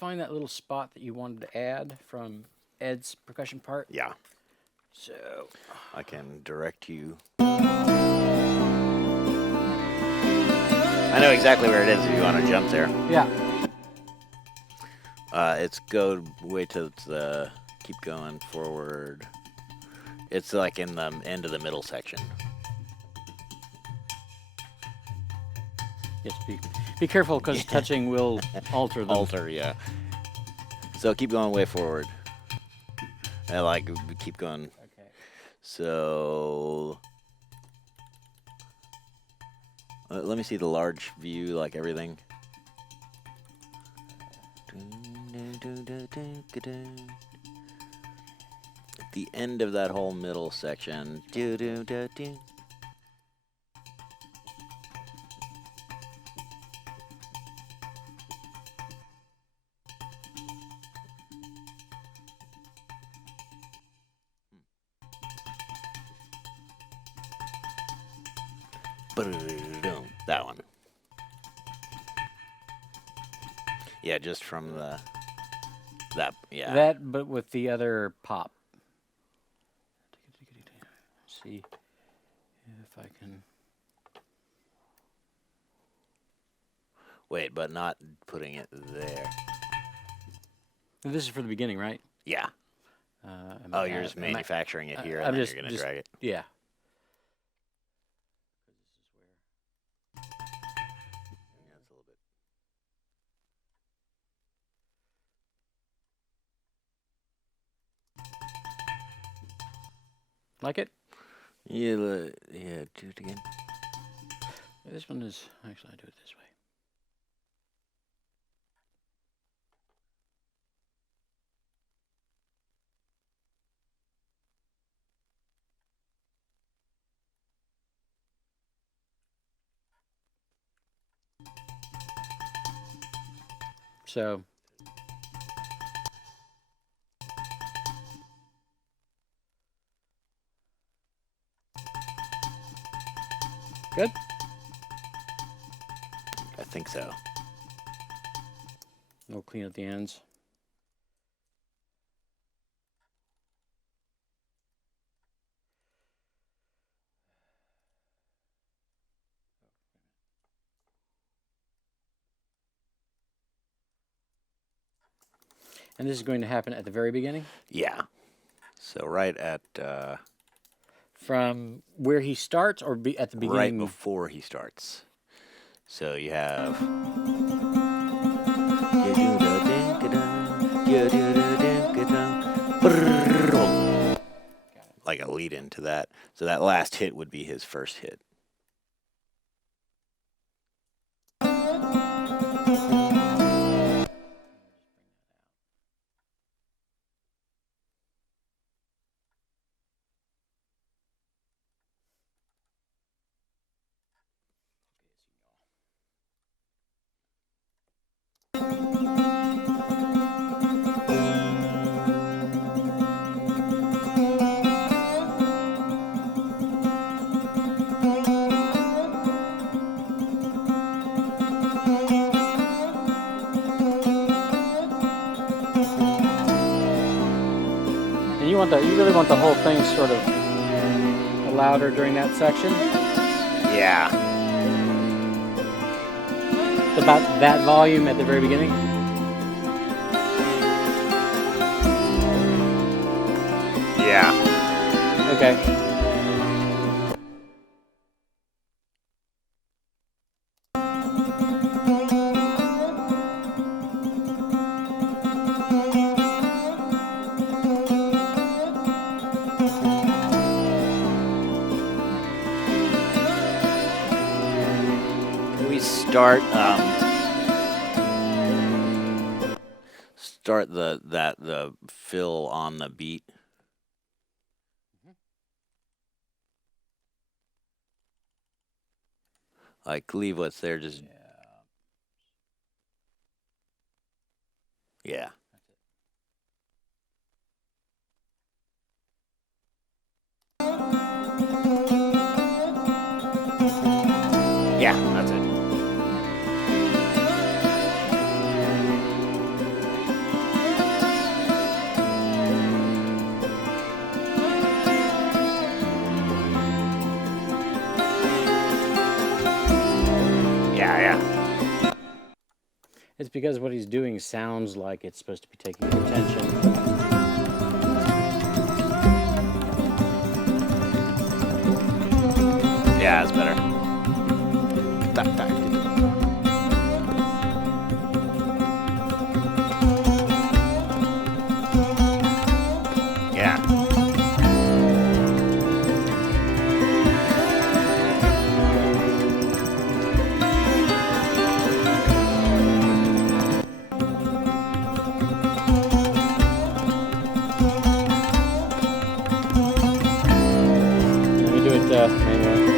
find that little spot that you wanted to add from Ed's percussion part? Yeah. So I can direct you. I know exactly where it is if you want to jump there. yeah. It's go way to the, keep going forward. It's like in the end of the middle section. Yes, be careful because touching will alter them. Yeah. So keep going way forward. And like keep going. Okay. So let me see the large view, like everything. At the end of that whole middle section. That one. Yeah, just from that, yeah. That, but with the other pop. See if I can. Wait, but not putting it there. This is for the beginning, right? Yeah. Oh, you're just manufacturing it here, and then you're going to drag it. Yeah. Like it? Yeah, do it again. This one is, actually, I do it this way. So. Good? I think so. We'll clean up the ends. And this is going to happen at the very beginning? Yeah. So right at... From where he starts or at the beginning? Right before he starts. So you have... Like a lead into that. So that last hit would be his first hit. You really want the whole thing sort of louder during that section? Yeah. It's about that volume at the very beginning? Yeah. Okay. Start the fill on the beat. Like leave what's there, just yeah. Yeah, that's it. It's because what he's doing sounds like it's supposed to be taking your attention. Yeah, it's better. Yeah. Let me do it manually.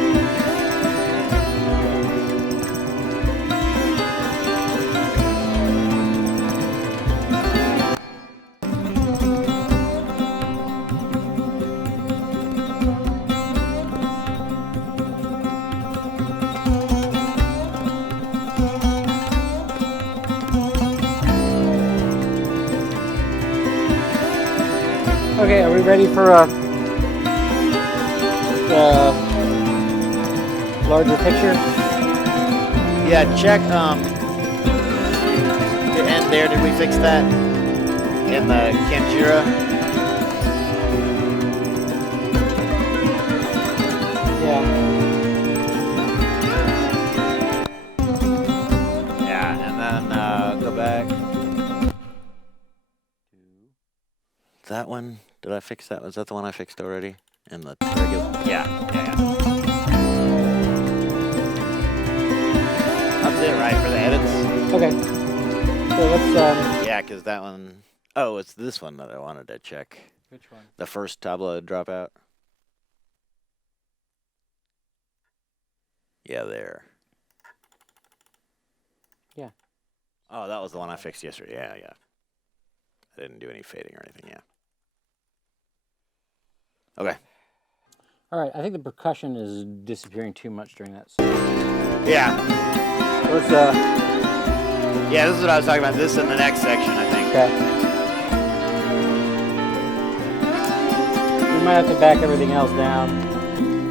Okay, are we ready for a larger picture? Yeah, check the end there. Did we fix that in the Kanjira? Yeah. Yeah, and then go back. That one, did I fix that? Was that the one I fixed already? In the regular? Yeah. That's it, right, for the edits? Okay. So let's Yeah, because that one, oh, it's this one that I wanted to check. Which one? The first tabla dropout. Yeah, there. Yeah. Oh, that was the one I fixed yesterday. Yeah. I didn't do any fading or anything, yeah. Okay. All right, I think the percussion is disappearing too much during that song. Yeah. Let's Yeah, this is what I was talking about. This in the next section, I think. okay. We might have to back everything else down.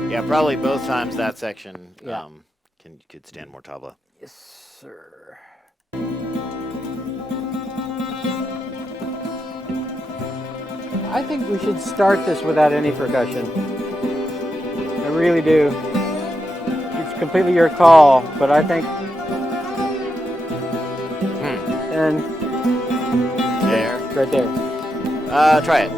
Yeah, probably both times that section Yeah. could stand more tabla. Yes, sir. I think we should start this without any percussion. I really do. It's completely your call, but I think. And There. right there. Try it.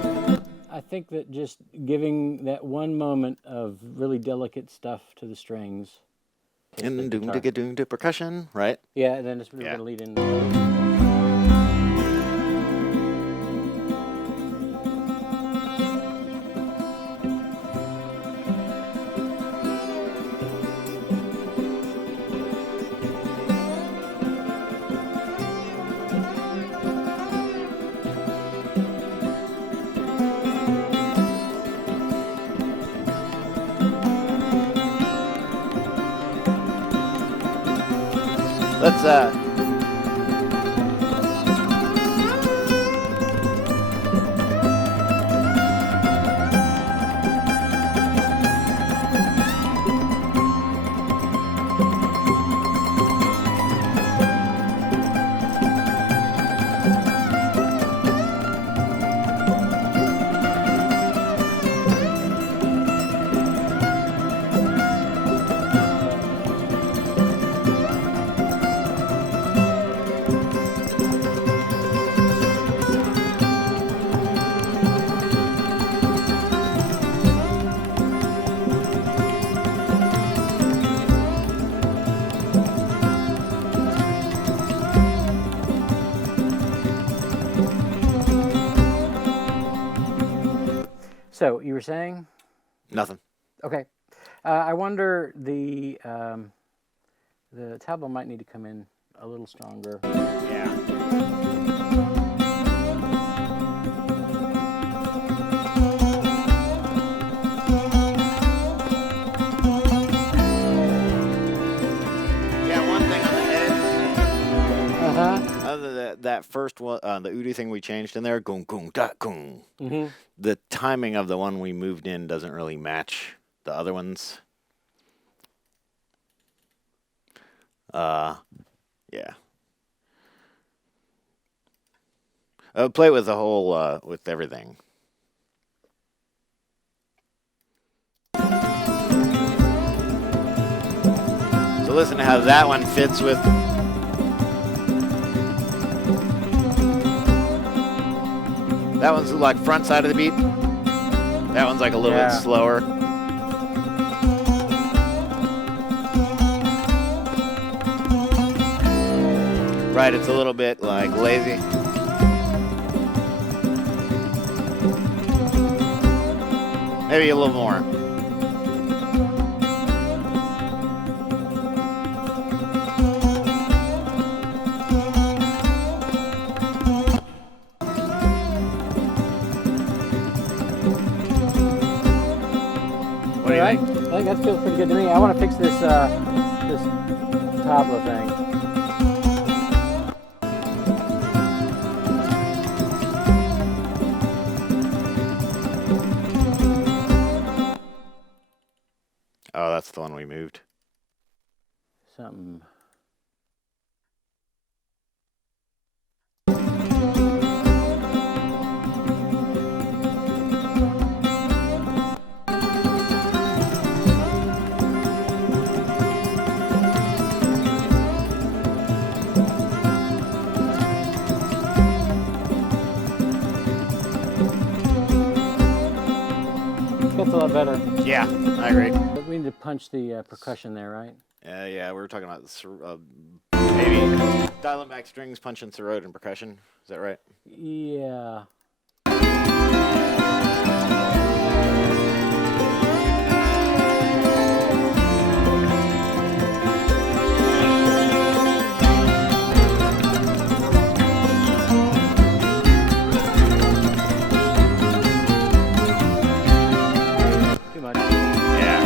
I think that just giving that one moment of really delicate stuff to the strings. And doom digga doom to percussion, right? Yeah, and then it's really Yeah. going to lead in. Let's So you were saying? nothing. Okay. I wonder the tabla might need to come in a little stronger. Yeah. Yeah, one thing on the heads. Other than that first one, the Udu thing we changed in there, gung gung da gung. Mm-hmm. The timing of the one we moved in doesn't really match the other ones. Yeah. Play it with the whole, with everything. So listen to how that one fits with. That one's like front side of the beat. That one's like a little bit slower. Right, it's a little bit like lazy. Maybe a little more. What do you think? I think that feels pretty good to me. I want to fix this this tabla thing. Oh, that's the one we moved. Something. That's a lot better. Yeah, I agree. But we need to punch the percussion there, right? Yeah, we were talking about this, maybe dial back strings, punching throat, and percussion. Is that right? Yeah. Too much. Yeah.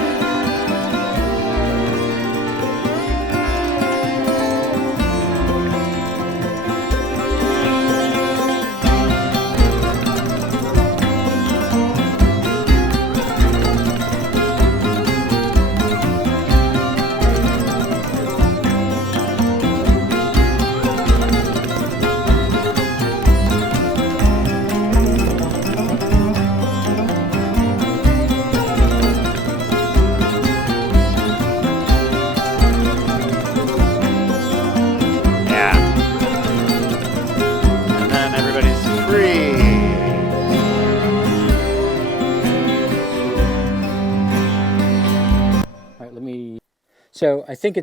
So I think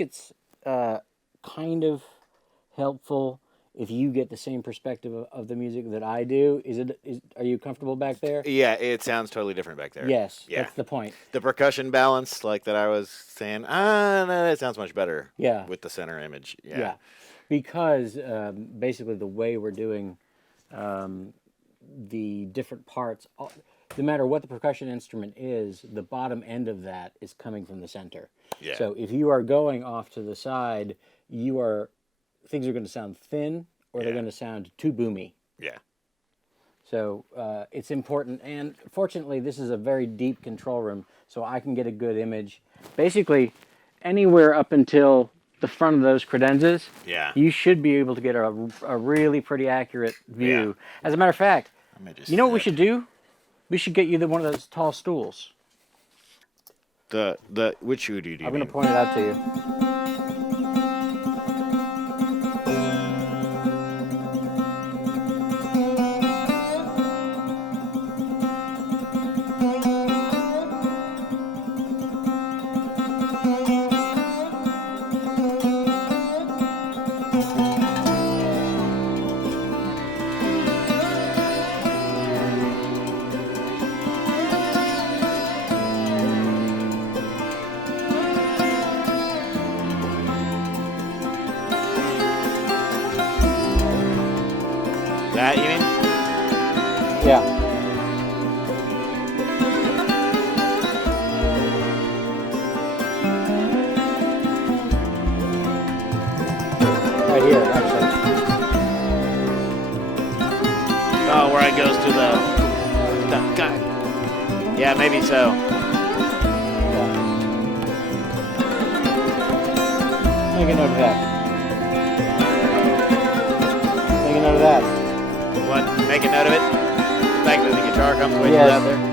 it's kind of helpful if you get the same perspective of the music that I do. Are you comfortable back there? Yeah, it sounds totally different back there. Yes, yeah. That's the point. The percussion balance, like that I was saying, no, it sounds much better. Yeah. With the center image. Yeah. Yeah. Because basically the way we're doing the different parts, no matter what the percussion instrument is, the bottom end of that is coming from the center. Yeah. So if you are going off to the side, things are going to sound thin, or they're going to sound too boomy. Yeah. So it's important, and fortunately this is a very deep control room, so I can get a good image. Basically, anywhere up until the front of those credenzas, you should be able to get a really pretty accurate view. Yeah. As a matter of fact, you know what we should do? We should get you one of those tall stools. Which shoe do you I'm going to point it out to you. That, you mean? Yeah. Right here, actually. Oh, where it goes to the God. Yeah, maybe so. Yeah. Make a note of that. Make a note of that. What? Make a note of it. The fact that the guitar comes way too Yes. loud there.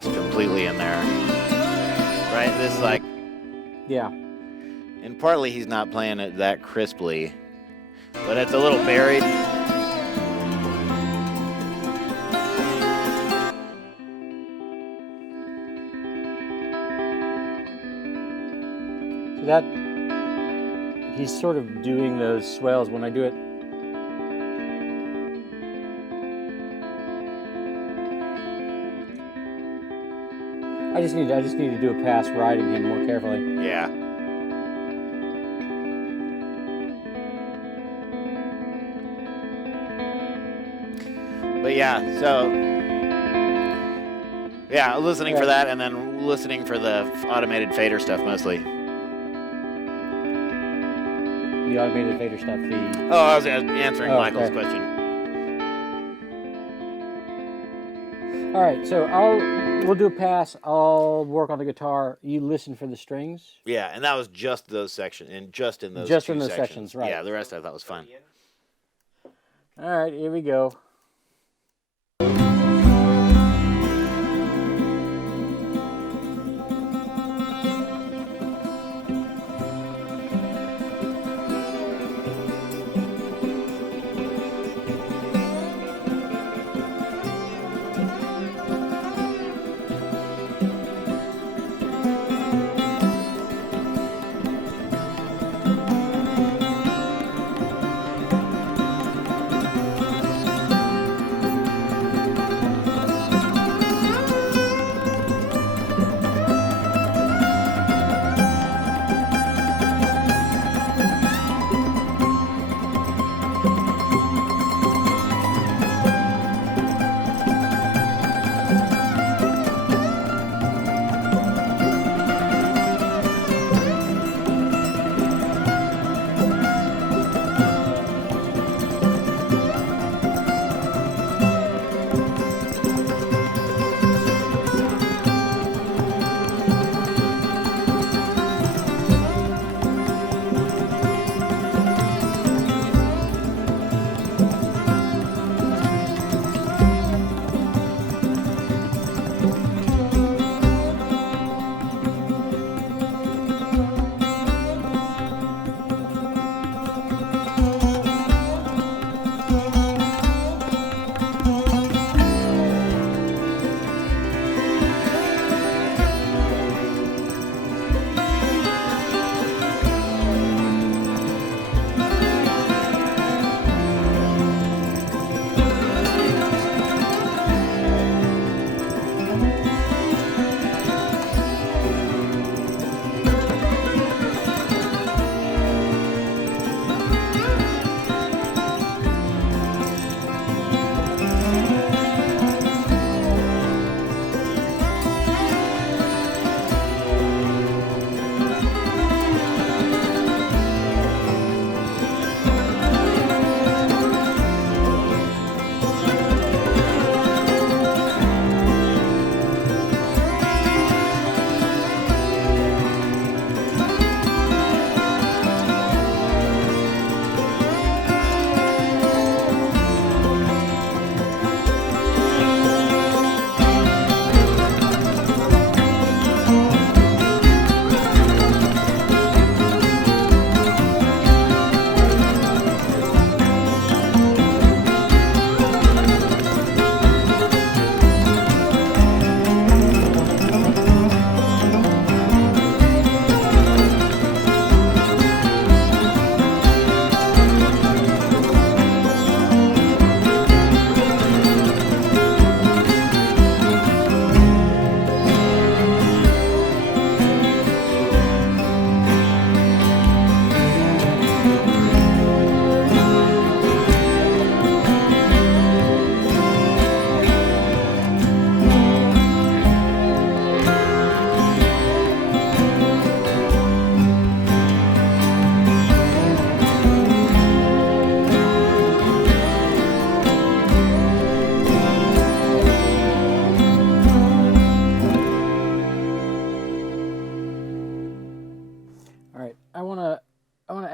Completely in there. Right? This is like, Yeah. and partly he's not playing it that crisply, but it's a little buried. So that he's sort of doing those swells when I do it. I just need to do a pass riding him more carefully. Yeah. But yeah, so yeah, listening for that, and then listening for the automated fader stuff mostly. The automated fader stuff. The Oh, I was answering Michael's okay. question. All right, so we'll do a pass. I'll work on the guitar. You listen for the strings. Yeah, and that was just those sections, and just in those Just two in those sections. sections, right. Yeah, the rest I thought was fun. All right, here we go.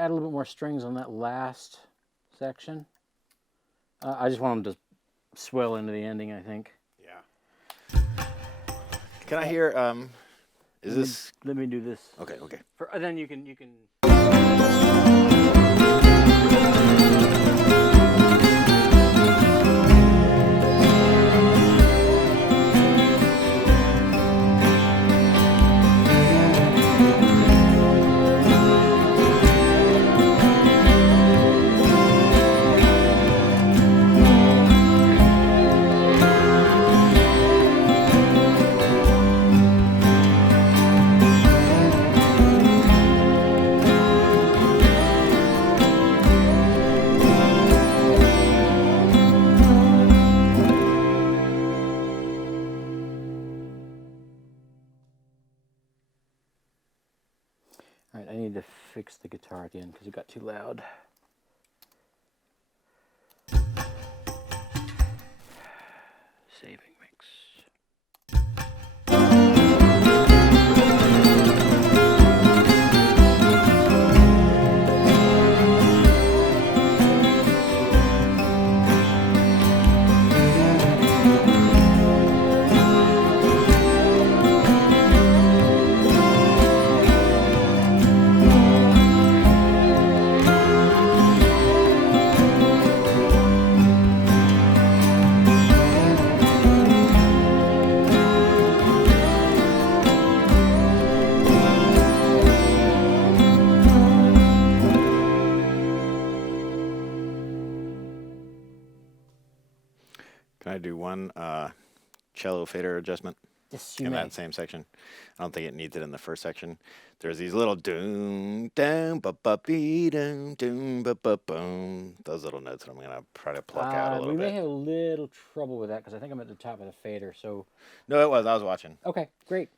add a little bit more strings on that last section. I just want them to swell into the ending, I think. Yeah. Can I hear? Is this? Let me do this. Okay. Okay. Then you can. All right, I need to fix the guitar again because it got too loud. Saving mix. Can I do one cello fader adjustment Yes, you in may. that same section? I don't think it needs it in the first section. There's these little doom doom ba ba bee doom doom ba ba boom. Those little notes that I'm gonna try to pluck out a little We bit. may have a little trouble with that because I think I'm at the top of the fader. So. No, it was. I was watching. Okay, great.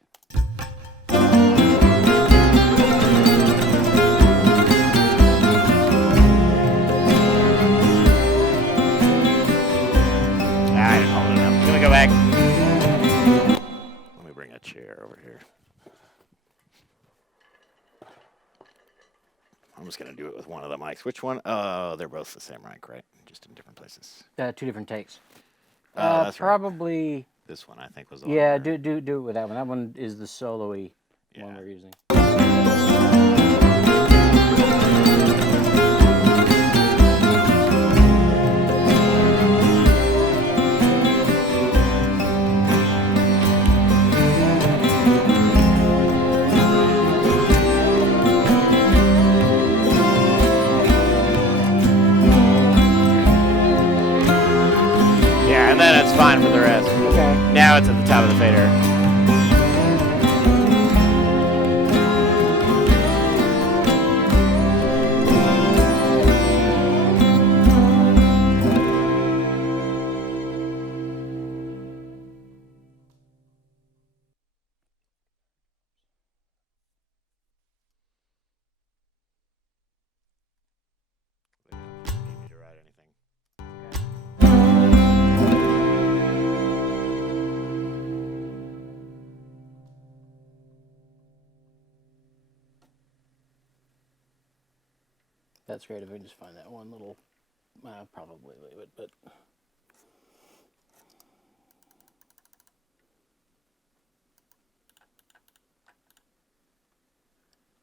I didn't hold it enough. Let me go back. Let me bring a chair over here. I'm just gonna do it with one of the mics. Which one? Oh, they're both the same mic, right? Just in different places. 2 different takes. That's right. Probably. This one, I think, was the one. Yeah, do it with that one. That one is the solo-y one we're using. Yeah, and then it's fine for the rest. Okay. Now it's at the top of the fader. Need me to write anything. That's great if I just find that one little, probably leave it, but.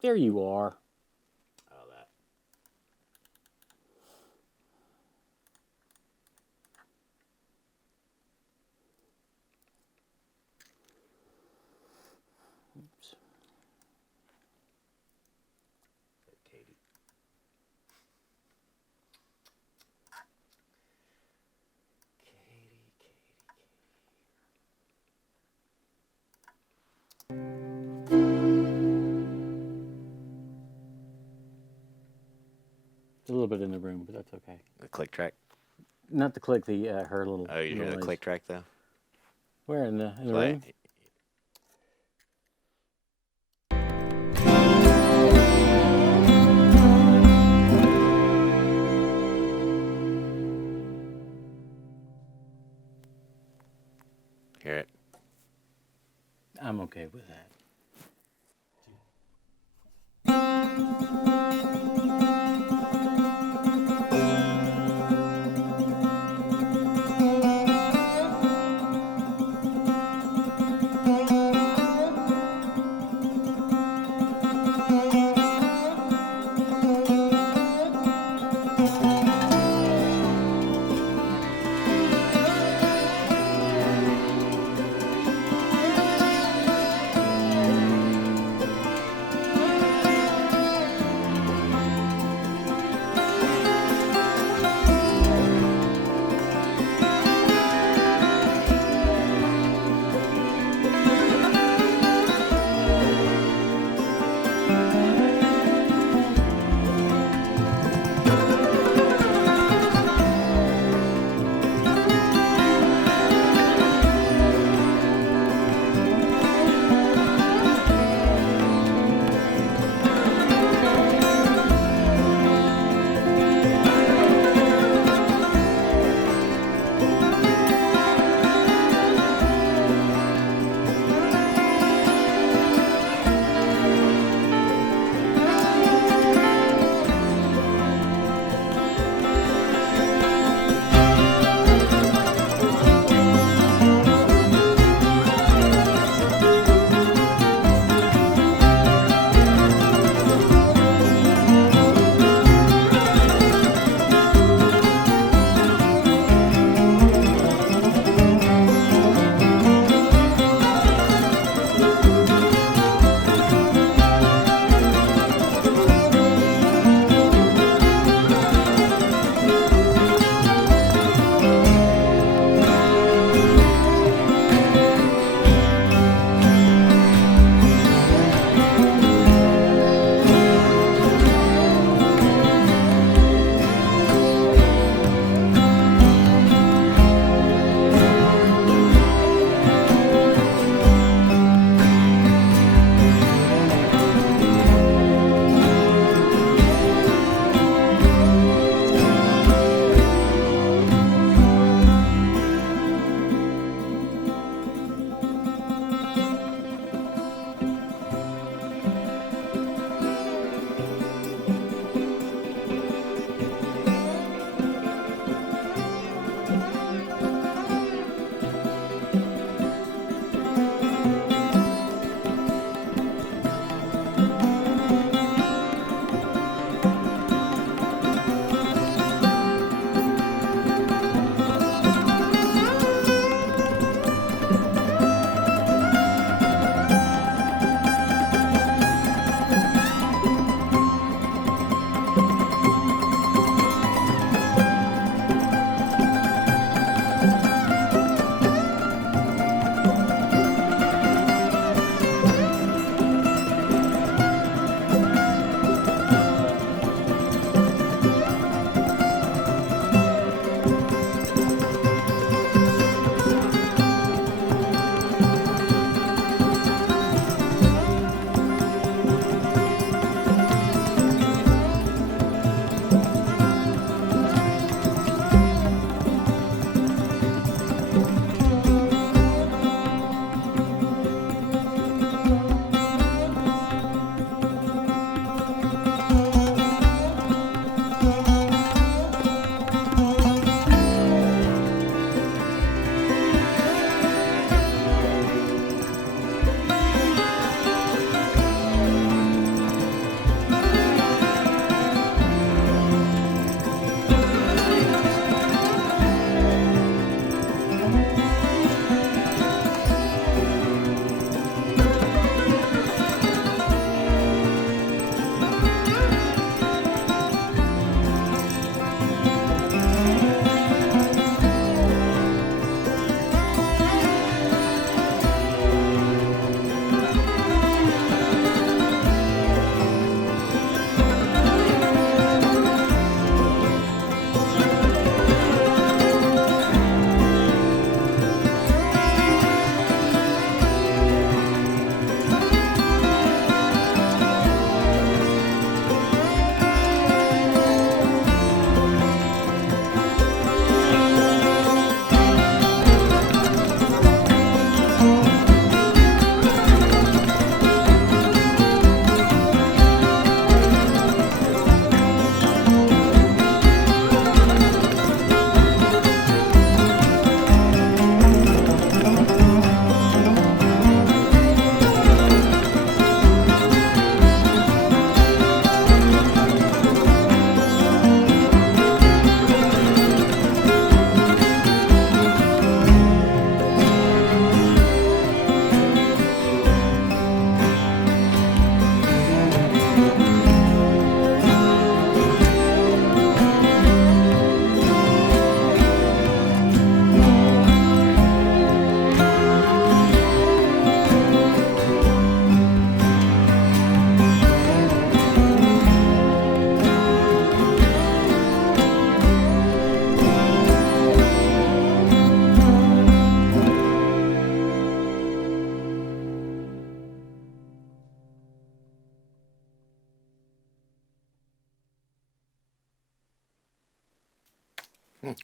There you are. Oh, that. Oops. Katie. There's a little bit in the room, but that's okay. The click track. Not the click, the her little. Oh, you hear the noise. click track though? Where in the Play. room? Hear it. I'm okay with that.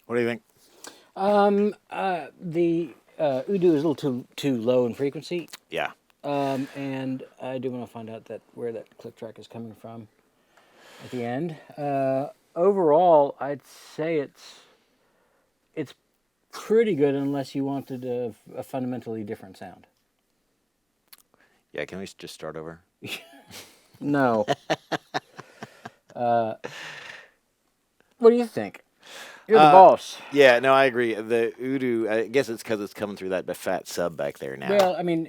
What do you think? The Udo is a little too low in frequency, Yeah. and I do want to find out where that click track is coming from at the end. Overall, I'd say it's pretty good unless you wanted a fundamentally different sound. Yeah, can we just start over? No. What do you think? You're the boss. Yeah, no, I agree. The Udo, I guess it's because it's coming through that Befat sub back there now. Well, I mean,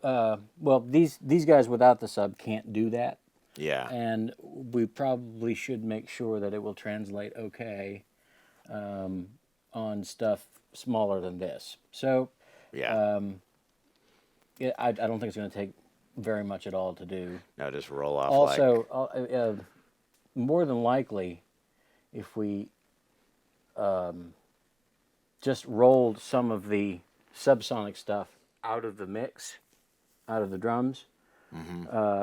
these guys without the sub can't do that, Yeah. and we probably should make sure that it will translate okay on stuff smaller than this. So, Yeah. I don't think it's going to take very much at all to do. No, just roll off Also, more than likely, if we just rolled some of the subsonic stuff out of the mix, out of the drums,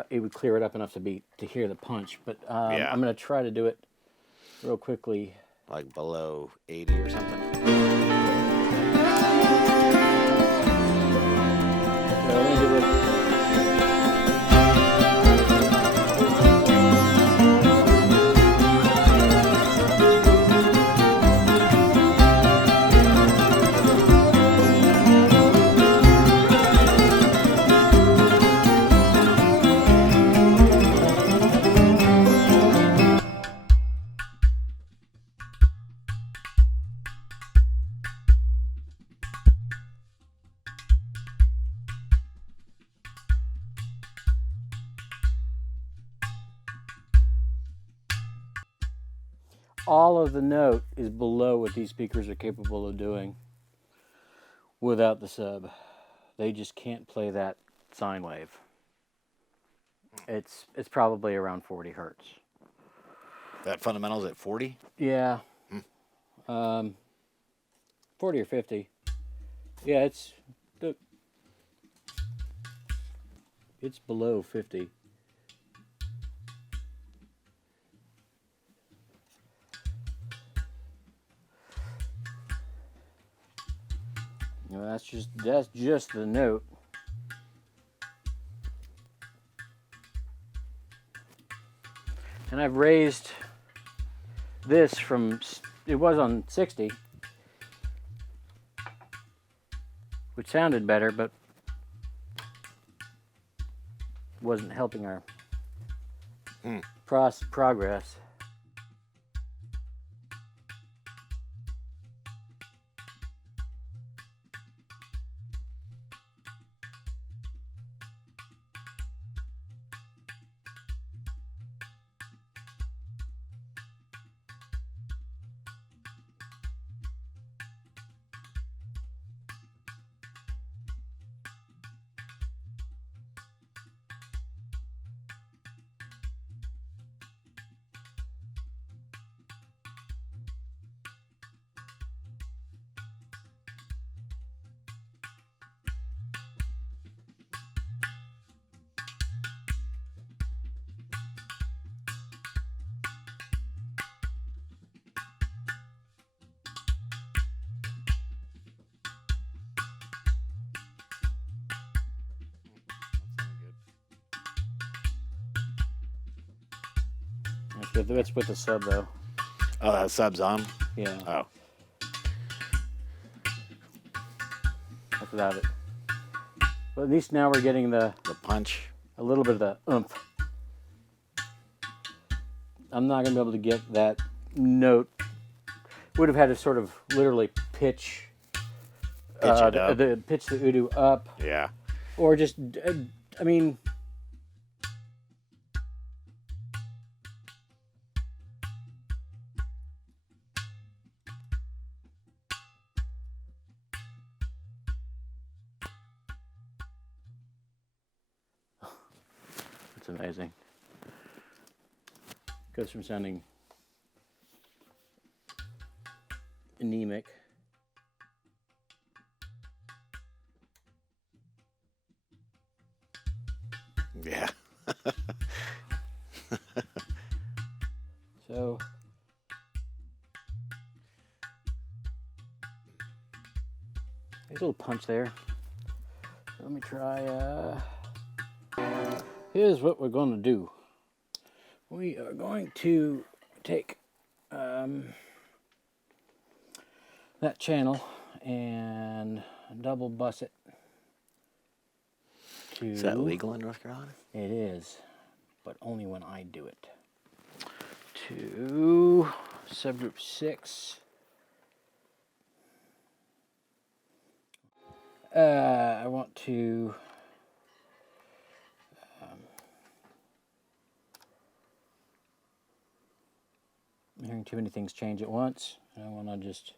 it would clear it up enough to hear the punch. But Yeah. I'm going to try to do it real quickly. like below 80 or something. So let me do this. All of the note is below what these speakers are capable of doing without the sub. They just can't play that sine wave. It's probably around 40 hertz. That fundamental's at 40? Yeah. 40 or 50. Yeah, it's below 50. You know, that's just the note. And I've raised this from, it was on 60, which sounded better, but wasn't helping our progress. That's with the sub though. Oh, that sub's on? Yeah. Oh. That's without it. But at least now we're getting The punch. a little bit of the oomph. I'm not going to be able to get that note. Would have had to sort of literally pitch Pitch it up. pitch the Udo up, Yeah. or just I mean. It's amazing. Goes from sounding anemic. Yeah. So little punch there. Let me try. Here's what we're going to do. We are going to take that channel and double bus it. Is that legal in North Carolina? It is, but only when I do it. To subgroup 6. I want to I'm hearing too many things change at once. I want to just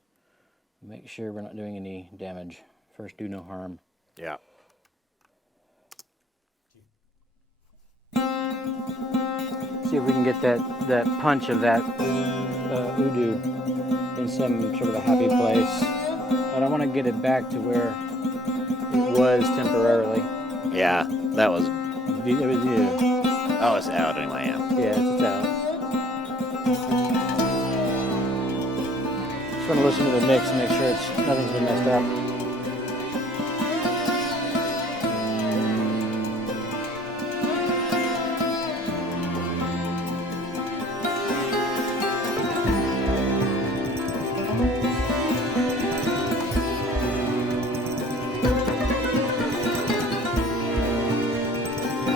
make sure we're not doing any damage. First, do no harm. Yeah. See if we can get that punch of that udu in some sort of a happy place. But I want to get it back to where it was temporarily. Yeah, that was. It was, yeah. Oh, it's out anyway. Yeah, it's out. Just want to listen to the mix and make sure nothing's been messed up.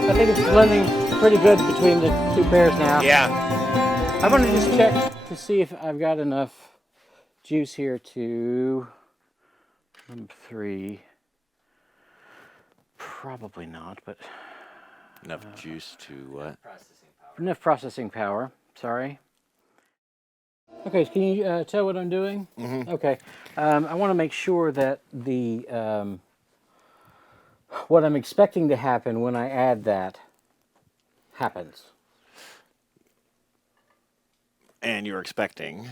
I think it's blending pretty good between the two pairs now. Yeah. I want to just check to see if I've got enough juice here to 3. Probably not, but Enough juice to what? enough processing power. Sorry. Okay, can you tell what I'm doing? Mm-hmm. Okay. I want to make sure that the what I'm expecting to happen when I add that happens. And you're expecting?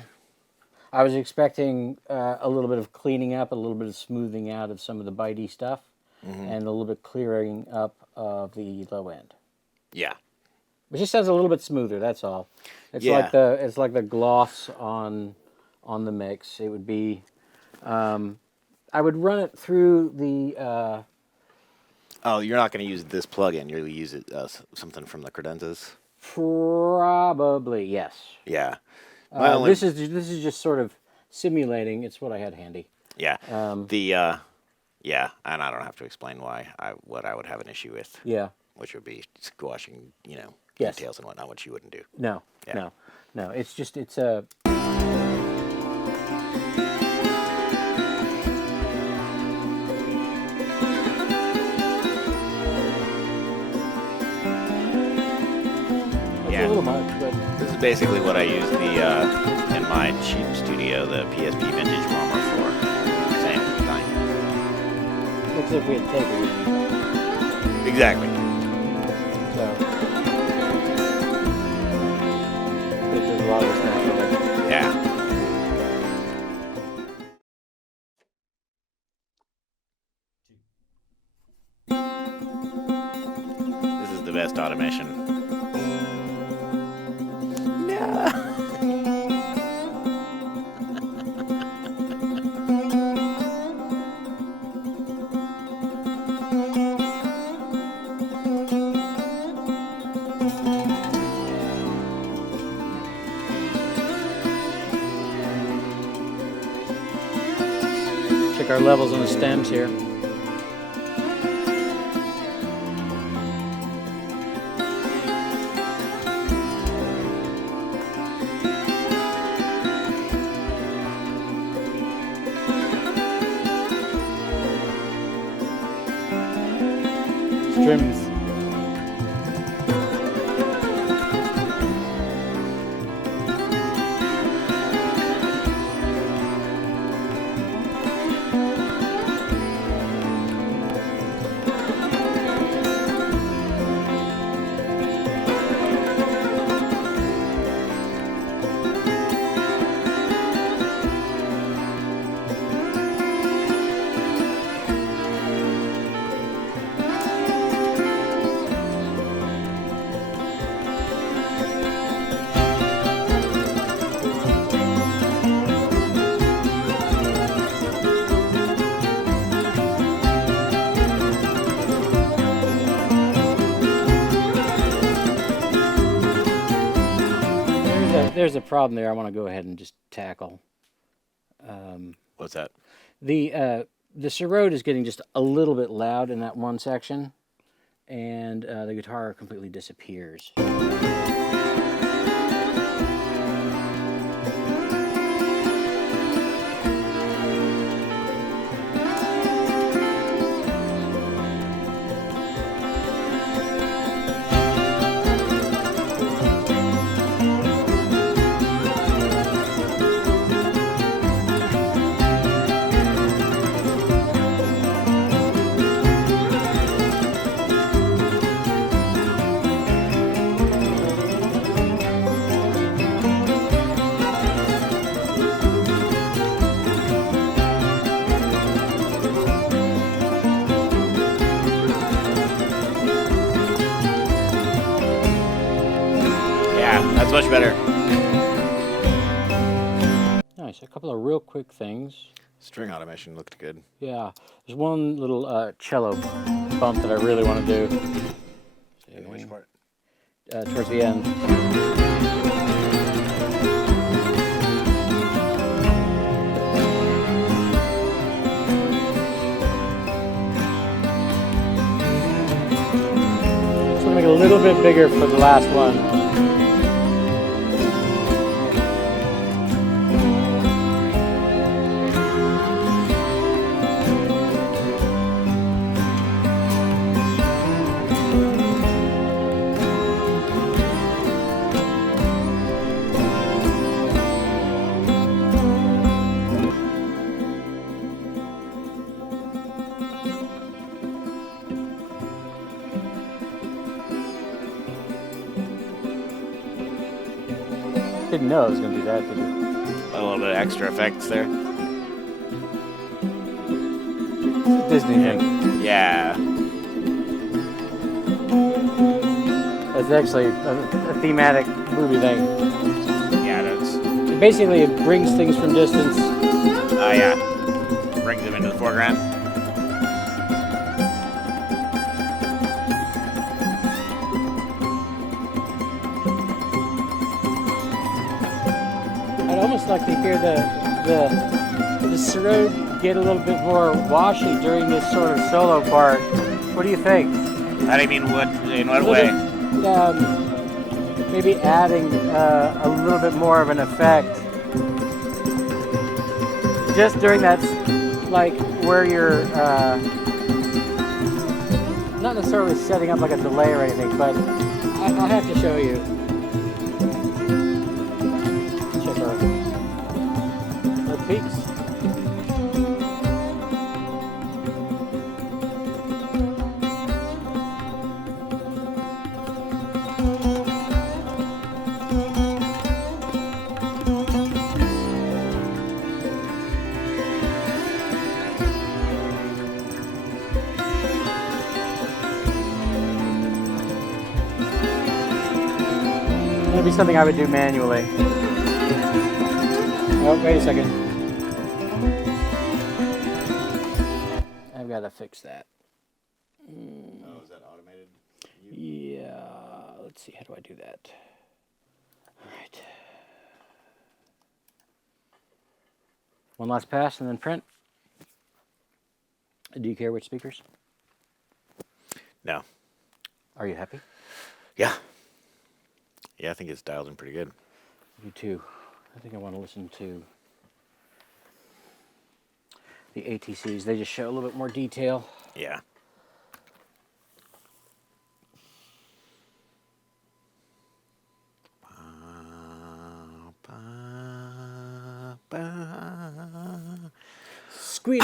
I was expecting a little bit of cleaning up, a little bit of smoothing out of some of the bitey stuff, and a little bit clearing up of the low end. Yeah. It just sounds a little bit smoother. That's all. It's Yeah. like the gloss on the mix. It would be. I would run it through the. Oh, you're not going to use this plugin. You'll use it something from the credenzas. Probably yes. Yeah. This is just sort of simulating. It's what I had handy. Yeah. Yeah, and I don't have to explain what I would have an issue with. Yeah. Which would be squashing, Yes. details and whatnot, which you wouldn't do. No. Yeah. No. It's a. Yeah. A little much, but This is basically what I use in my cheap studio, the PSP Vintage Warmer for. Same thing. looks like we had tapered. Exactly. So there's a lot of stuff with it. Yeah. This is the best automation. No. Check our levels on the stems here. Trims. there's a problem there I want to go ahead and just tackle. What's that? The Sarod is getting just a little bit loud in that one section, and the guitar completely disappears. That's much better. Nice. A couple of real quick things. String automation looked good. Yeah. There's one little cello bump that I really want to do. Which part? Towards the end. Just want to make it a little bit bigger for the last one. Didn't know it was going to do that, did you? A little bit of extra effects there. Disney thing. Yeah. It's actually a thematic movie thing. Yeah, it is. Basically, it brings things from distance. Oh, yeah. Brings them into the foreground. I'd almost like to hear the Sarod get a little bit more washy during this sort of solo part. What do you think? How do you mean what? In what way? Maybe adding a little bit more of an effect. Just during that, like where you're not necessarily setting up like a delay or anything, but I'll have to show you. Check our peaks. That'd be something I would do manually. Oh, wait a second. I've got to fix that. Oh, is that automated? Yeah, let's see, how do I do that? All right. One last pass and then print. Do you care which speakers? No. Are you happy? Yeah. Yeah, I think it's dialed in pretty good. You too. I think I want to listen to the ATCs. They just show a little bit more detail. Yeah. Squeeze.